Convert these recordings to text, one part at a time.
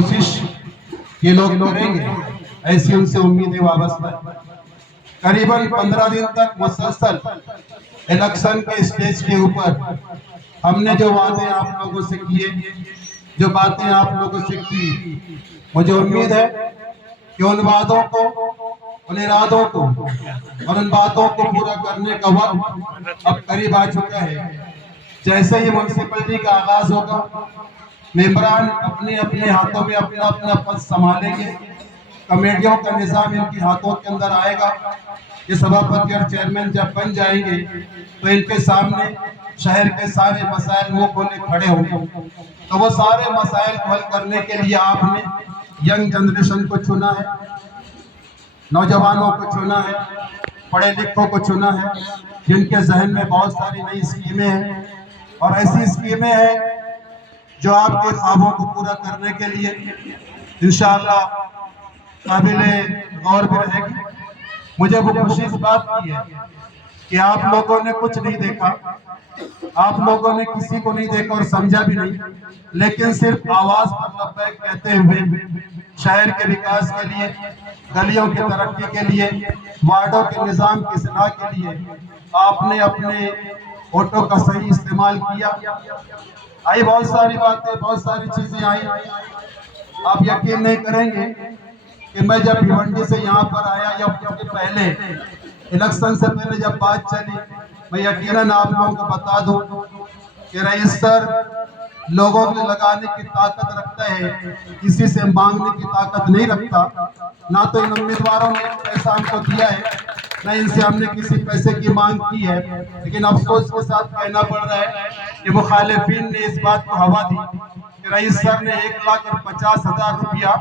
कोशिश ये लोग करेंगे, ऐसी उनसे उम्मीदें वाबस्ता है। करीबन 15 दिन तक मुसलसल इलेक्शन के स्टेज के ऊपर हमने जो वादे आप लोगों से किए, जो बातें आप लोगों से की, मुझे उम्मीद है कि उन वादों को, उन इरादों को और उन बातों को पूरा करने का वक्त अब करीब आ चुका है। जैसे ही म्यूनसिपलिटी का आगाज होगा, मेंबरान अपने अपने हाथों में अपना अपना पद संभालेंगे, कमेटियों का निजाम इनके हाथों के अंदर आएगा। ये सभापति और चेयरमैन जब बन जाएंगे तो इनके सामने शहर के सारे मसाइल मुंह खोले खड़े होंगे। तो वो सारे मसाइल को हल करने के लिए आपने यंग जनरेशन को चुना है, नौजवानों को चुना है, पढ़े लिखों को चुना है, जिनके जहन में बहुत सारी नई स्कीमें हैं और ऐसी स्कीमें हैं जो आपके ख्वाबों को पूरा करने के लिए इंशाअल्लाह काबिले गौर भी रहेगी। मुझे वो खुशी इस बात की है कि आप लोगों ने कुछ नहीं देखा, आप लोगों ने किसी को नहीं देखा और समझा भी नहीं, लेकिन सिर्फ आवाज पर लब्बैक कहते हुए शहर के विकास के लिए, गलियों की तरक्की के लिए, वार्डों के निजाम की इस्लाह के लिए आपने अपने वोटों का सही इस्तेमाल किया। आई बहुत सारी बातें, बहुत सारी चीजें आई। आप यकीन नहीं करेंगे कि मैं जब भिवंडी से यहाँ पर आया या उसके पहले, इलेक्शन से पहले जब बात चली, मैं यकीनन आप लोगों को बता दूं कि रईस सर लोगों के लगाने की ताकत रखता है, किसी से मांगने की ताकत नहीं रखता। ना तो इन उम्मीदवारों ने पैसा हमको दिया है, न इनसे हमने किसी पैसे की मांग की है, लेकिन अफसोस के साथ कहना पड़ रहा है कि मुखालिफिन ने इस बात को हवा दी कि रईस सर ने 1,50,000 रुपया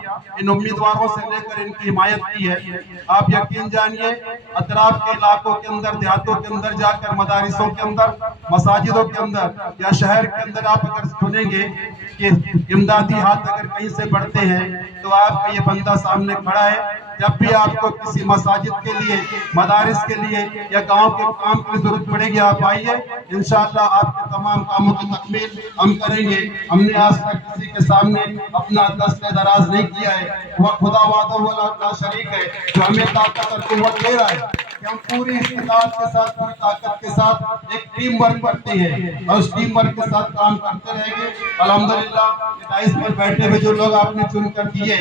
इन उम्मीदवारों से लेकर इनकी हिमायत की है। आप यकीन जानिए, अतराफ के इलाकों के अंदर, देहातों के अंदर जाकर, मदारिसों के अंदर, मसाजिदों के अंदर या शहर के अंदर आप अगर सुनेंगे कि इमदादी हाथ अगर कहीं से बढ़ते हैं तो आपका ये बंदा सामने खड़ा है। जब भी आपको किसी मसाजिद के लिए, मदारिस के लिए या गांव के काम की जरूरत पड़ेगी, आप आइए, इंशाअल्लाह आपके तमाम कामों की तकमील हम करेंगे। हमने आज तक किसी के सामने अपना दस्ते दराज नहीं किया है। वह खुदा वादो वाला शरीक है जो हमें ताकत और कुव्वत दे रहा है कि हम पूरी इस्तिताअत के साथ, पूरी ताकत के साथ एक टीम वर्क करते हैं और उस टीम वर्क के साथ काम करते रहेंगे। अल्हम्दुलिल्लाह डाइस पर बैठे हुए जो लोग आपने चुनकर दिए,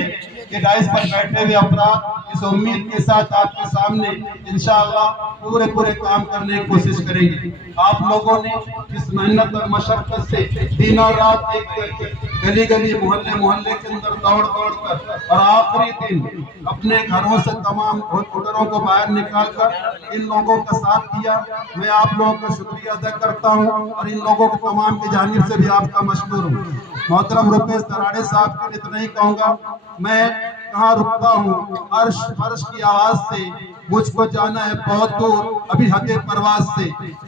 ये डाइस पर बैठे हुए अफराद इस उम्मीद के साथ आपके सामने इंशाअल्लाह पूरे काम करने की कोशिश करेंगे। आप लोगों ने इस मेहनत और मशक्कत से दिन और रात एक करके, गली गली, मोहल्ले मोहल्ले के अंदर दौड़ कर और आखिरी दिन अपने घरों से तमाम वोटरों को बाहर निकाल कर इन लोगों का साथ दिया। मैं आप लोगों का शुक्रिया अदा करता हूँ और इन लोगों को तमाम की जानिब से भी आपका मशकूर हूँ। मोहतरम रुपेश दराड़े साहब के लिए इतना ही कहूँगा, मैं कहाँ रुकता हूँ, अर्श फर्श की आवाज से मुझको जाना है बहुत दूर, अभी हदे परवाज से।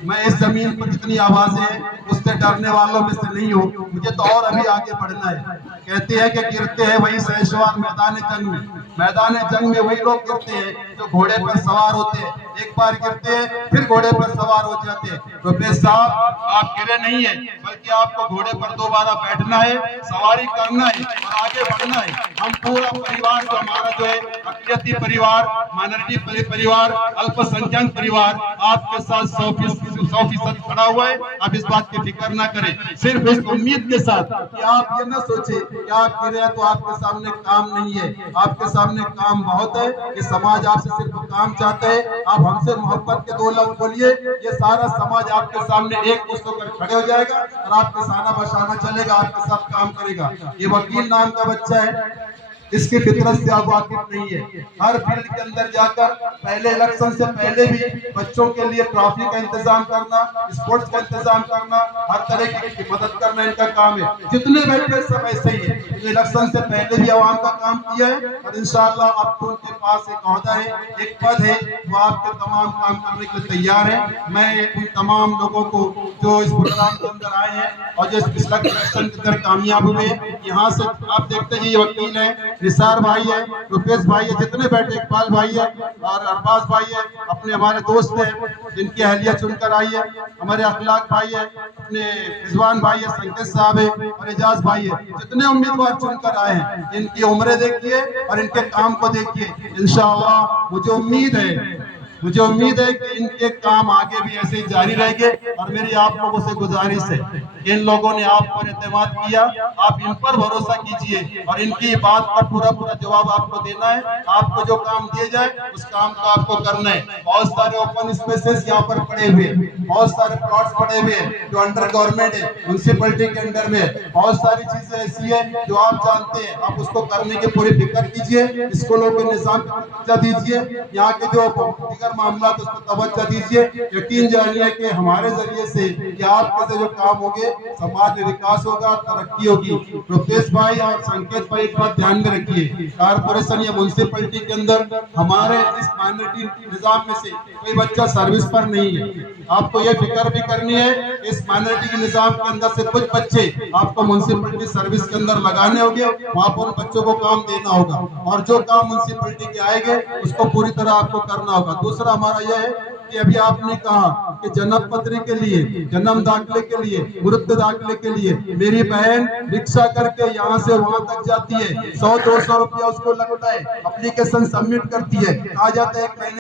मैं इस जमीन पर जितनी आवाजें हैं उससे डरने वालों में से नहीं हूँ, मुझे तो और अभी आगे बढ़ना है। कहते हैं कि गिरते हैं वही शहसवार मैदान जंग में, मैदान जंग में वही लोग गिरते हैं जो घोड़े पर सवार होते हैं। एक बार गिरते हैं फिर घोड़े पर सवार हो जाते हैं। रुपेश साहब, आप गिरे नहीं है, बल्कि आपको घोड़े पर दोबारा बैठना है, सवारी करना है और आगे बढ़ना है। हम पूरा परिवार जो हमारा जो है, अक़लियती परिवार, माइनॉरिटी परिवार, अल्पसंख्यक परिवार आपके साथ 100% खड़ा हुआ है। आप इस बात की फिक्र ना करें, सिर्फ इस उम्मीद के साथ कि आप ये ना सोचे कि आप गिरे तो आपके सामने काम नहीं है। आपके सामने काम बहुत है, ये समाज आपसे सिर्फ काम चाहता है। आप हमसे मोहब्बत के 2 लफ्ज़ बोलिए, ये सारा समाज आपके सामने एक पुष्ट होकर खड़े हो जाएगा और आपके साना बशाना चलेगा, आपके साथ काम करेगा। ये वकील नाम का बच्चा है, इसकी फितरत से आप वाकिफ नहीं है। हर फील्ड के अंदर जाकर, पहले इलेक्शन से पहले भी बच्चों के लिए ट्रॉफी का इंतजाम करना, स्पोर्ट्स का इंतजाम करना, हर तरह की मदद करना इनका काम है। जितने बैठे सब ऐसे ही है, इलेक्शन से पहले भी आवाम का काम किया है और इंशाअल्लाह अब तो उनके पास एक ओहदा है, एक पद है, वो आपके तमाम काम करने के लिए तैयार है। मैं उन तमाम लोगों को जो इस प्रोग्राम के अंदर आए हैं और जो इस इलेक्शन के अंदर कामयाब हुए, यहाँ से आप देखते हैं ये वकील है, निसार भाई है, रुपेश भाई है, जितने बैठे, इकबाल भाई है और अरबाज भाई है, अपने हमारे दोस्त हैं जिनकी अहलिया चुनकर आई है, हमारे अखलाक भाई है, अपने रिजवान भाई है, संकेत साहब है और एजाज भाई है, जितने उम्मीदवार चुनकर आए हैं इनकी उम्रें देखिए और इनके काम को देखिए। इंशाअल्लाह मुझे उम्मीद है कि इनके काम आगे भी ऐसे ही जारी रहेंगे। और मेरी आप लोगों से गुजारिश है, इन लोगों ने आप पर एतमाद किया, आप इन पर भरोसा कीजिए और इनकी बात का पूरा पूरा जवाब आपको देना है। आपको जो काम दिए जाए उस काम को आपको करना है। बहुत सारे ओपन स्पेसेस यहाँ पर पड़े हुए, बहुत सारे प्लॉट्स पड़े हुए जो अंडर गवर्नमेंट है, म्यूनसिपलिटी के अंडर में बहुत सारी चीजें ऐसी है जो आप जानते हैं, आप उसको करने की पूरी फिक्र कीजिए। स्कूलों के निजाम को दीजिए, यहाँ के जो दीगर मामला उस पर तवज्जो दीजिए। यकीन जानिए कि हमारे जरिए से कि आपके से जो काम होंगे समाज में विकास होगा, तरक्की होगी। रुपेश भाई और संकेत भाई एक बात ध्यान में रखिए, कारपोरेशन या म्यूनसिपलिटी के अंदर हमारे इस माइनॉरिटी निजाम में से कोई बच्चा सर्विस पर नहीं है। आपको ये फिक्र भी करनी है, इस माइनॉरिटी के निजाम के अंदर से कुछ बच्चे आपको म्यूनसिपलिटी सर्विस के अंदर लगाने होंगे, वहाँ पर उन बच्चों को काम देना होगा और जो काम म्यूनसिपलिटी के आएंगे उसको पूरी तरह आपको करना होगा। दूसरा हमारा यह है कि अभी आपने कहा कि जन्म पत्री के लिए, जन्म दाखिले के लिए, मृत्यु दाखिले के लिए मेरी बहन रिक्शा करके यहाँ से वहां तक जाती है, 100-200 रुपया उसको लगता है, एप्लीकेशन सबमिट करती है, आ जाता है एक महीने